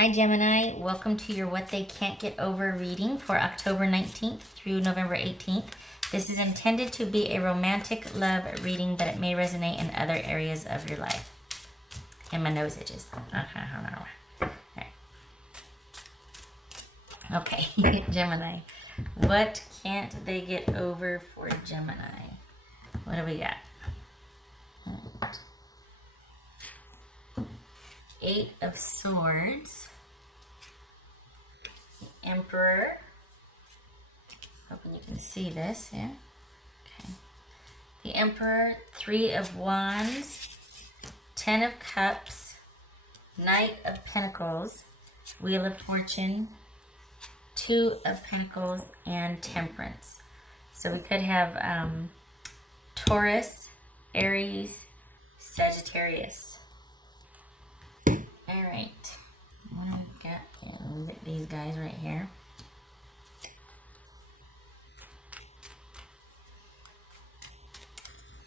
Hi Gemini, welcome to your What They Can't Get Over reading for October 19th through November 18th. This is intended to be a romantic love reading, but it may resonate in other areas of your life. And my nose itches. Okay, Gemini. What can't they get over for Gemini? What do we got? Eight of Swords. The Emperor. Hoping you can see this, yeah? Okay. The Emperor, Three of Wands, Ten of Cups, Knight of Pentacles, Wheel of Fortune, Two of Pentacles, and Temperance. So we could have Taurus, Aries, Sagittarius. All right. I've got these guys right here.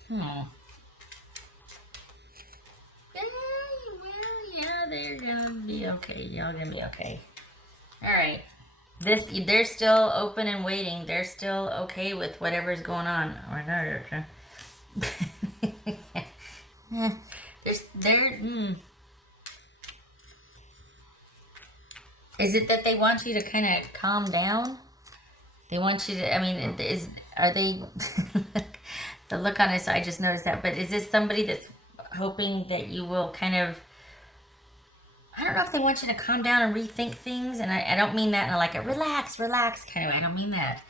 Well, yeah, they're gonna be okay. Y'all gonna be okay. All right. They're still open and waiting. They're still okay with whatever's going on. Is it that they want you to kind of calm down? They want you to, I mean, are they, the look on his, I just noticed that, but is this somebody that's hoping that you will kind of, I don't know if they want you to calm down and rethink things, and I don't mean that in like a relax kind of, I don't mean that.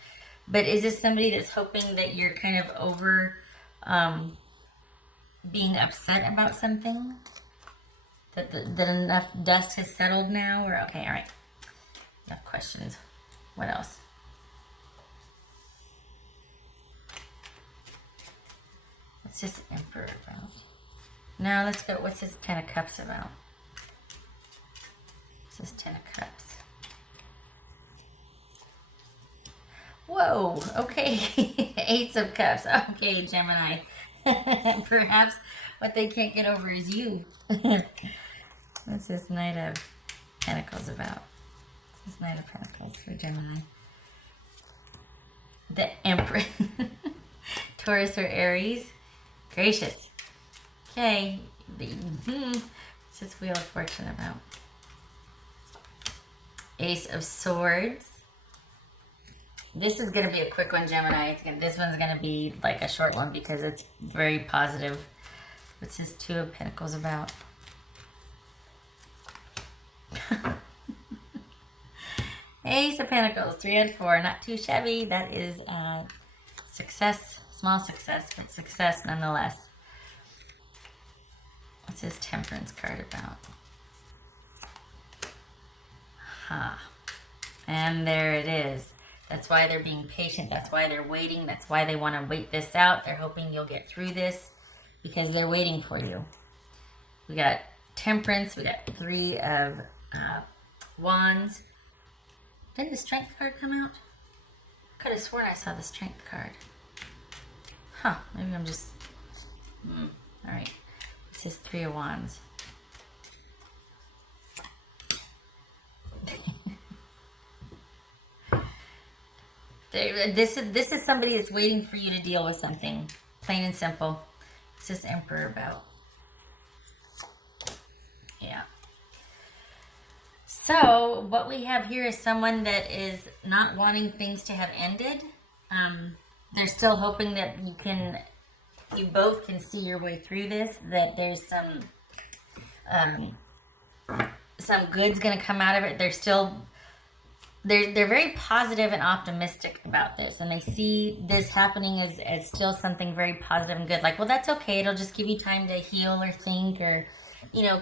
But is this somebody that's hoping that you're kind of over being upset about something? That enough dust has settled now? Or okay, all right. Enough questions. What else? What's this Emperor about? Now let's go. What's this Ten of Cups about? What's this Ten of Cups? Whoa. Okay. Ace of Cups. Okay, Gemini. Perhaps what they can't get over is you. What's this Knight of Pentacles about? What's this Knight of Pentacles for Gemini? The Emperor. Taurus or Aries. Gracious. Okay. What's this Wheel of Fortune about? Ace of Swords. This is going to be a quick one, Gemini. This one's going to be like a short one because it's very positive. What's this Two of Pentacles about? Ace of Pentacles, 3 and 4. Not too shabby. That is success. Small success, but success nonetheless. What's this Temperance card about? And there it is. That's why they're being patient. That's why they're waiting. That's why they want to wait this out. They're hoping you'll get through this because they're waiting for you. We got Temperance. We got Three of Wands. Didn't the Strength card come out? I could have sworn I saw the Strength card. Huh. Maybe I'm just... All right. It says Three of Wands. This is somebody that's waiting for you to deal with something. Plain and simple. What's this Emperor about? Yeah. So, what we have here is someone that is not wanting things to have ended. They're still hoping that you both can see your way through this, that there's some good's going to come out of it. They're very positive and optimistic about this, and they see this happening as still something very positive and good. Like, well, that's okay. It'll just give you time to heal or think or,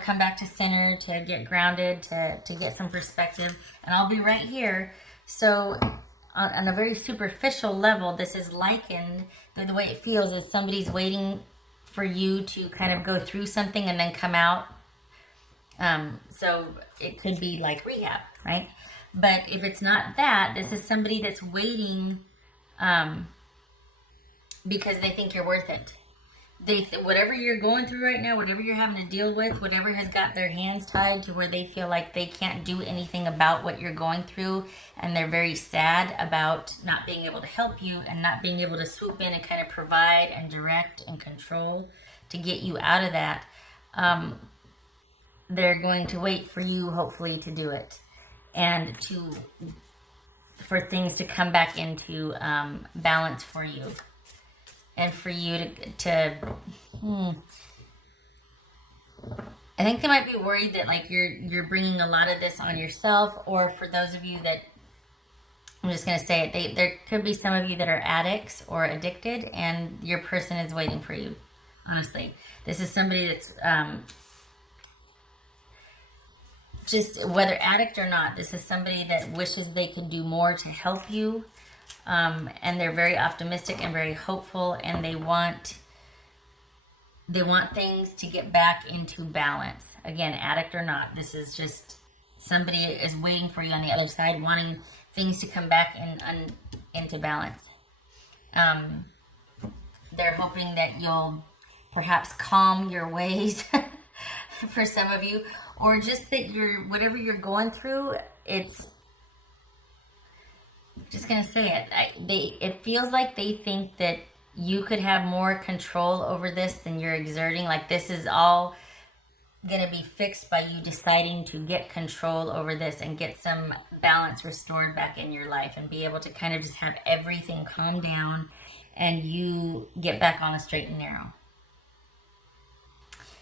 come back to center, to get grounded, to get some perspective. And I'll be right here. So on a very superficial level, this is likened, the way it feels is somebody's waiting for you to kind of go through something and then come out. So it could be like rehab, right? But if it's not that, this is somebody that's waiting because they think you're worth it. whatever you're going through right now, whatever you're having to deal with, whatever has got their hands tied to where they feel like they can't do anything about what you're going through, and they're very sad about not being able to help you and not being able to swoop in and kind of provide and direct and control to get you out of that. They're going to wait for you, hopefully, to do it, and for things to come back into balance for you. And for you I think they might be worried that like you're bringing a lot of this on yourself, or for those of you that, I'm just going to say it, there could be some of you that are addicts or addicted, and your person is waiting for you. Honestly, this is somebody that's just, whether addict or not, this is somebody that wishes they could do more to help you. And they're very optimistic and very hopeful, and they want things to get back into balance. Again, addict or not, this is just somebody is waiting for you on the other side, wanting things to come back into balance. They're hoping that you'll perhaps calm your ways for some of you, or just that whatever you're going through, it's just gonna say it. It feels like they think that you could have more control over this than you're exerting. Like this is all gonna be fixed by you deciding to get control over this and get some balance restored back in your life, and be able to kind of just have everything calm down and you get back on the straight and narrow.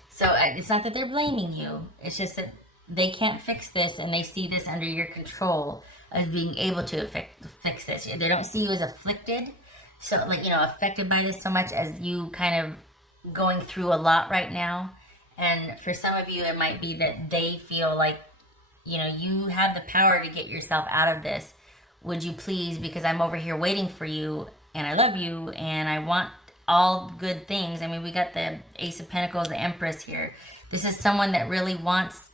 So it's not that they're blaming you. It's just that they can't fix this, and they see this under your control as being able to fix this. They don't see you as afflicted, so like, affected by this so much as you kind of going through a lot right now. And for some of you, it might be that they feel like, you have the power to get yourself out of this. Would you please, because I'm over here waiting for you, and I love you, and I want all good things. I mean, we got the Ace of Pentacles, the Empress here. This is someone that really wants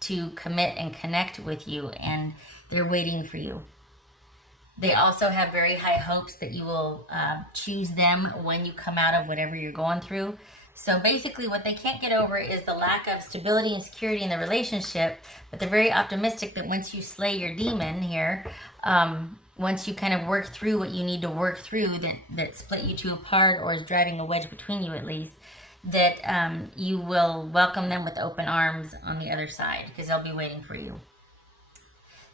to commit and connect with you, and they're waiting for you. They also have very high hopes that you will choose them when you come out of whatever you're going through. So basically what they can't get over is the lack of stability and security in the relationship, but they're very optimistic that once you slay your demon here, once you kind of work through what you need to work through that split you two apart, or is driving a wedge between you at least, that you will welcome them with open arms on the other side, because they'll be waiting for you.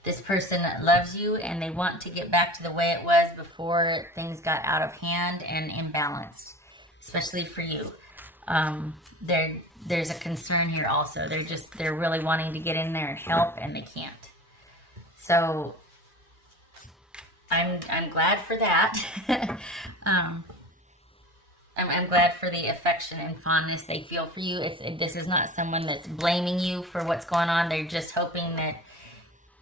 This person loves you, and they want to get back to the way it was before things got out of hand and imbalanced, especially for you. There's a concern here also. They're really wanting to get in there and help, and they can't. So I'm glad for that. I'm glad for the affection and fondness they feel for you. This is not someone that's blaming you for what's going on. They're just hoping that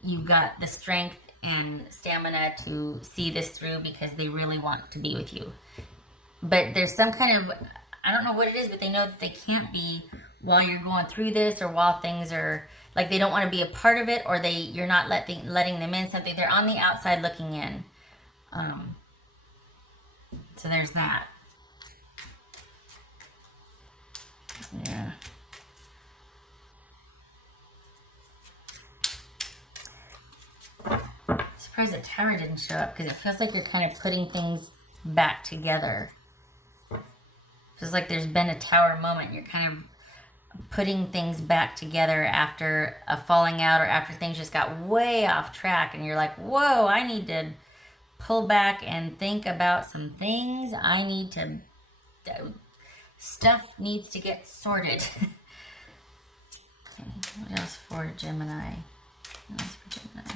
you've got the strength and stamina to see this through, because they really want to be with you. But there's some kind of, I don't know what it is, but they know that they can't be while you're going through this, or while things are, like they don't want to be a part of it, or you're not letting them in something. They're on the outside looking in. So there's that. Yeah. Surprised that Tower didn't show up, because it feels like you're kind of putting things back together. Feels like there's been a Tower moment. You're kind of putting things back together after a falling out, or after things just got way off track, and you're like, whoa, I need to pull back and think about some things. Stuff needs to get sorted. Okay, what else for Gemini? What else for Gemini?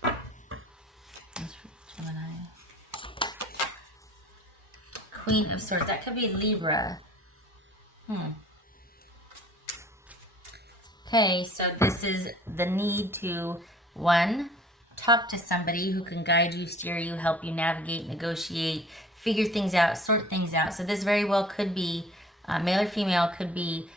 What else for Gemini? Queen of Swords. That could be Libra. Okay, so this is the need to, one, talk to somebody who can guide you, steer you, help you navigate, negotiate, figure things out, sort things out. So this very well could be, male or female, could be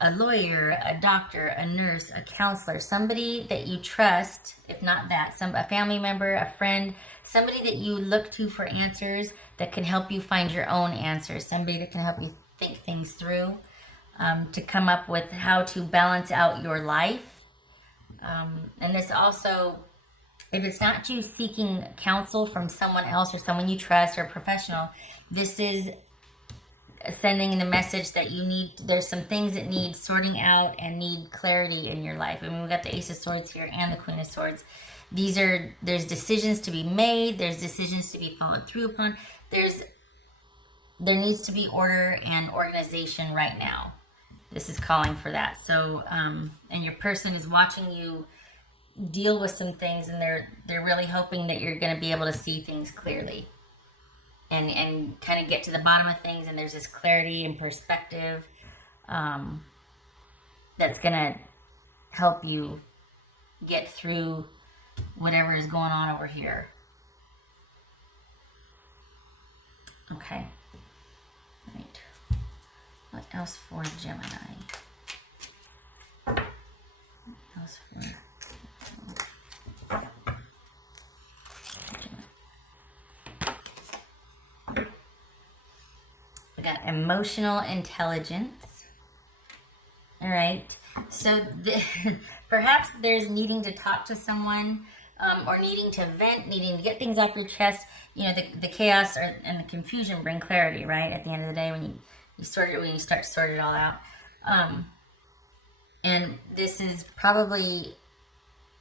a lawyer, a doctor, a nurse, a counselor, somebody that you trust, if not that, a family member, a friend, somebody that you look to for answers, that can help you find your own answers, somebody that can help you think things through, to come up with how to balance out your life. And this also, if it's not you seeking counsel from someone else or someone you trust or a professional, this is sending the message that you need, there's some things that need sorting out and need clarity in your life. I mean, we got the Ace of Swords here and the Queen of Swords. There's decisions to be made, there's decisions to be followed through upon. There needs to be order and organization right now. This is calling for that. So, and your person is watching you deal with some things, and they're really hoping that you're going to be able to see things clearly and kind of get to the bottom of things. And there's this clarity and perspective that's going to help you get through whatever is going on over here. Okay. Right. What else for Gemini? What else for Gemini? We got emotional intelligence. All right. So perhaps there's needing to talk to someone, or needing to vent, needing to get things off your chest. You know, the chaos and the confusion bring clarity, right? At the end of the day, when you sort it, when you start to sort it all out. And this is probably,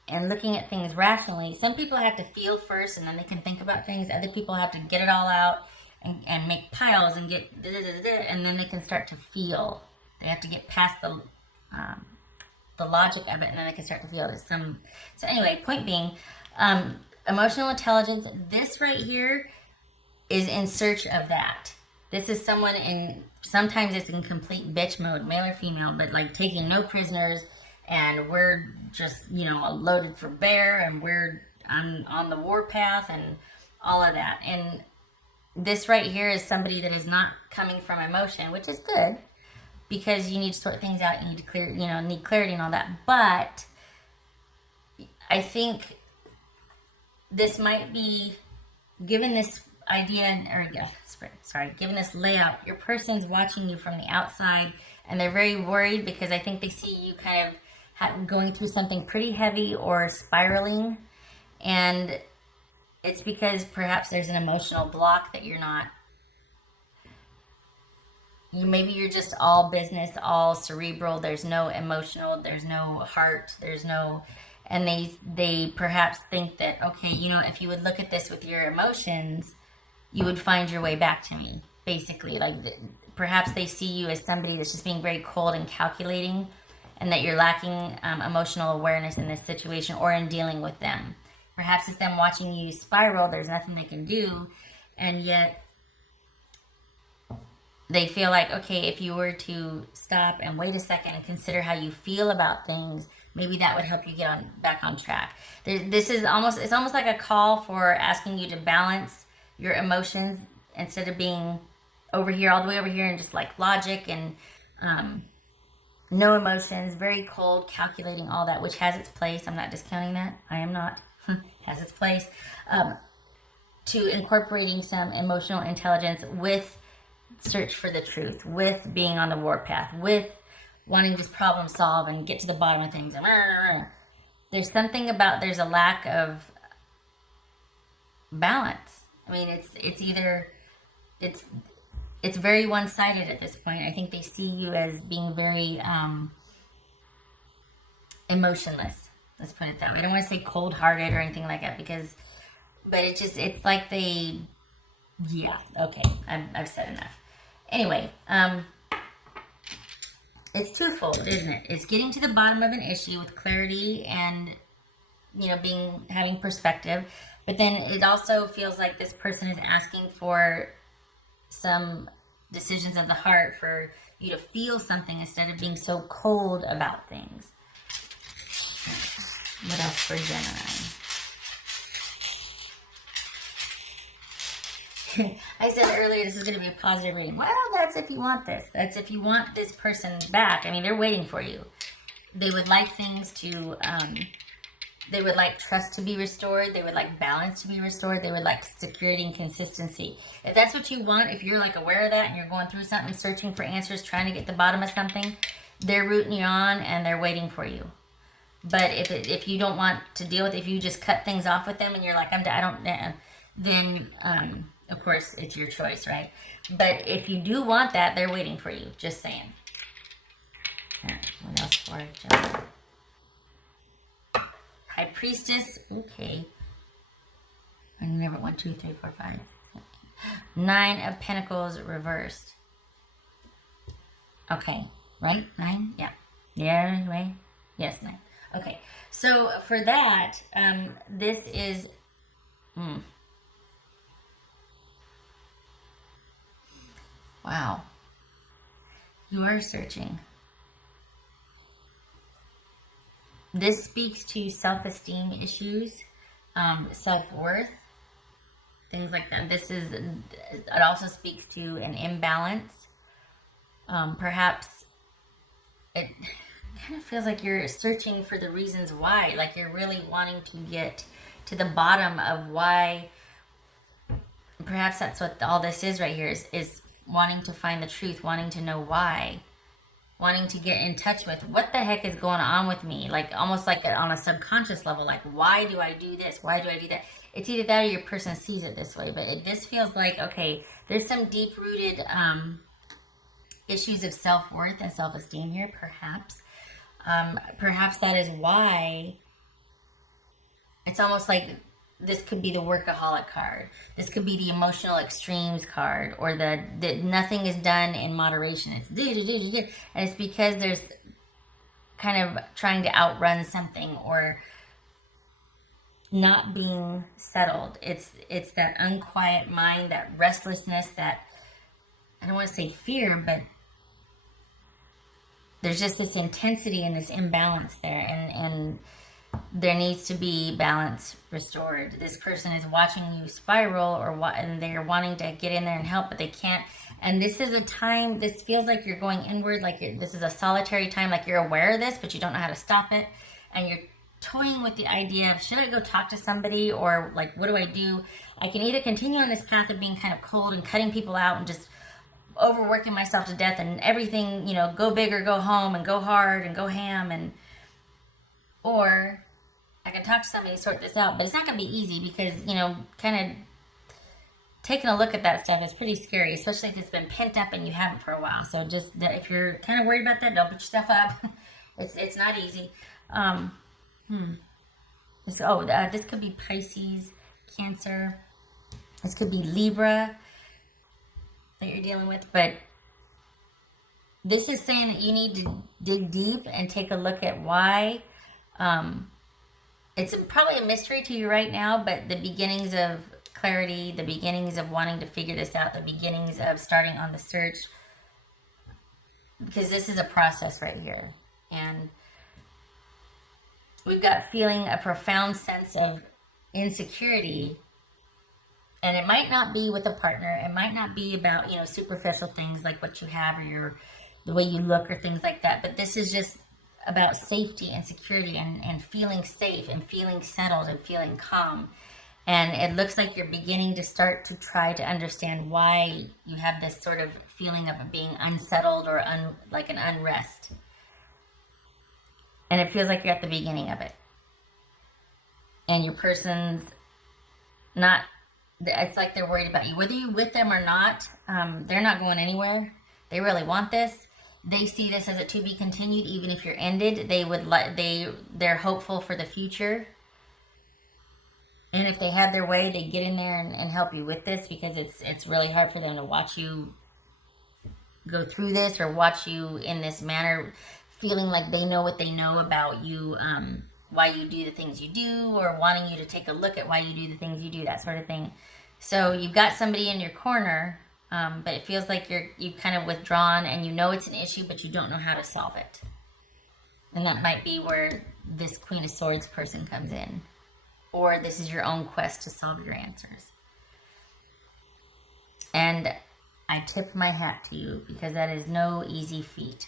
and looking at things rationally, some people have to feel first and then they can think about things. Other people have to get it all out and make piles and get and then they can start to feel. They have to get past the logic of it, and then they can start to feel it. So anyway, point being, emotional intelligence, this right here is in search of that. This is someone sometimes it's in complete bitch mode, male or female, but like taking no prisoners, and we're just, loaded for bear, and we're on the warpath and all of that. And this right here is somebody that is not coming from emotion, which is good, because you need to sort things out, you need to clear, need clarity and all that. But I think this might be, given this idea, given this layout, your person's watching you from the outside, and they're very worried because I think they see you kind of going through something pretty heavy or spiraling, and it's because perhaps there's an emotional block that you're not. Maybe you're just all business, all cerebral. There's no emotional. There's no heart. There's no, and they perhaps think that, okay, if you would look at this with your emotions, you would find your way back to me. Basically, perhaps they see you as somebody that's just being very cold and calculating, and that you're lacking emotional awareness in this situation or in dealing with them. Perhaps it's them watching you spiral. There's nothing they can do, and yet they feel like, okay, if you were to stop and wait a second and consider how you feel about things, maybe that would help you get back on track. It's almost like a call for asking you to balance your emotions instead of being over here, all the way over here, and just like logic and no emotions, very cold, calculating, all that, which has its place. I'm not discounting that. I am not. Has its place. To incorporating some emotional intelligence with search for the truth, with being on the warpath, with wanting to just problem solve and get to the bottom of things. There's something about, there's a lack of balance. I mean, it's very one-sided at this point. I think they see you as being very emotionless. Let's put it that way. I don't want to say cold-hearted or anything like that, but it's like okay, I've said enough. Anyway, it's twofold, isn't it? It's getting to the bottom of an issue with clarity and, having perspective. But then it also feels like this person is asking for some decisions of the heart, for you to feel something instead of being so cold about things. What else for Gemini? I said earlier this is going to be a positive reading. Well, that's if you want this. That's if you want this person back. I mean, they're waiting for you. They would like things to They would like trust to be restored. They would like balance to be restored. They would like security and consistency. If that's what you want, if you're like aware of that and you're going through something, searching for answers, trying to get to the bottom of something, they're rooting you on and they're waiting for you. But if you don't want to deal with it, if you just cut things off with them and you're like, I don't, then of course it's your choice, right? But if you do want that, they're waiting for you. Just saying. All right, what else for Gemini? High Priestess, okay. I never 1, 2, 3, 4, 5. 9 of Pentacles reversed. Okay, right? 9? Yeah. Yeah, right? Yes, 9. Okay, so for that, this is... Wow. You are searching. This speaks to self-esteem issues, self-worth, things like that. It also speaks to an imbalance. Perhaps it kind of feels like you're searching for the reasons why, like you're really wanting to get to the bottom of why. Perhaps that's what all this is right here, is wanting to find the truth, wanting to know why. Wanting to get in touch with what the heck is going on with me, like almost like on a subconscious level, like why do I do this, why do I do that? It's either that or your person sees it this way, but this feels like, okay, there's some deep-rooted issues of self-worth and self-esteem here, perhaps. Perhaps that is why it's almost like this could be the workaholic card. This could be the emotional extremes card, or the nothing is done in moderation. It's and it's because there's kind of trying to outrun something or not being settled. It's that unquiet mind, that restlessness, that, I don't want to say fear, but there's just this intensity and this imbalance there, and there needs to be balance restored. This person is watching you spiral, and they're wanting to get in there and help, but they can't. And this is a time, this feels like you're going inward, like this is a solitary time, like you're aware of this, but you don't know how to stop it. And you're toying with the idea of, should I go talk to somebody, or like, what do I do? I can either continue on this path of being kind of cold and cutting people out and just overworking myself to death and everything, go big or go home and go hard and go ham, or I can talk to somebody to sort this out. But it's not going to be easy because, kind of taking a look at that stuff is pretty scary, especially if it's been pent up and you haven't for a while. So just, if you're kind of worried about that, don't put your stuff up. It's not easy. This could be Pisces, Cancer. This could be Libra that you're dealing with. But this is saying that you need to dig deep and take a look at why. It's probably a mystery to you right now, but the beginnings of clarity, the beginnings of wanting to figure this out, the beginnings of starting on the search, because this is a process right here. And we've got feeling a profound sense of insecurity, and it might not be with a partner. It might not be about, superficial things like what you have or the way you look or things like that, but this is just about safety and security and feeling safe and feeling settled and feeling calm. And it looks like you're beginning to start to try to understand why you have this sort of feeling of being unsettled or like an unrest. And it feels like you're at the beginning of it. And your person's not, it's like they're worried about you. Whether you're with them or not, they're not going anywhere. They really want this. They see this as a to be continued, even if you're ended. They're hopeful for the future. And if they had their way, they'd get in there and help you with this, because it's really hard for them to watch you go through this or watch you in this manner, feeling like they know what they know about you, why you do the things you do, or wanting you to take a look at why you do the things you do, that sort of thing. So you've got somebody in your corner, but it feels like you've kind of withdrawn, and it's an issue, but you don't know how to solve it. And that might be where this Queen of Swords person comes in. Or this is your own quest to solve your answers. And I tip my hat to you, because that is no easy feat.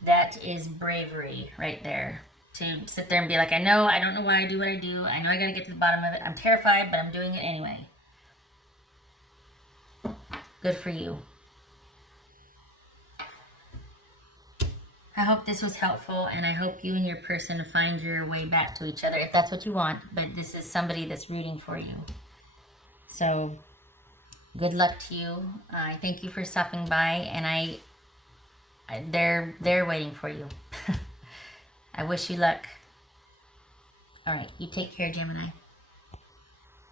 That is bravery right there. to sit there and be like, I know, I don't know why I do what I do. I know I got to get to the bottom of it. I'm terrified, but I'm doing it anyway. Good for you. I hope this was helpful, and I hope you and your person find your way back to each other, if that's what you want. But this is somebody that's rooting for you. So, good luck to you. I thank you for stopping by, and they're waiting for you. I wish you luck. All right, you take care, Gemini.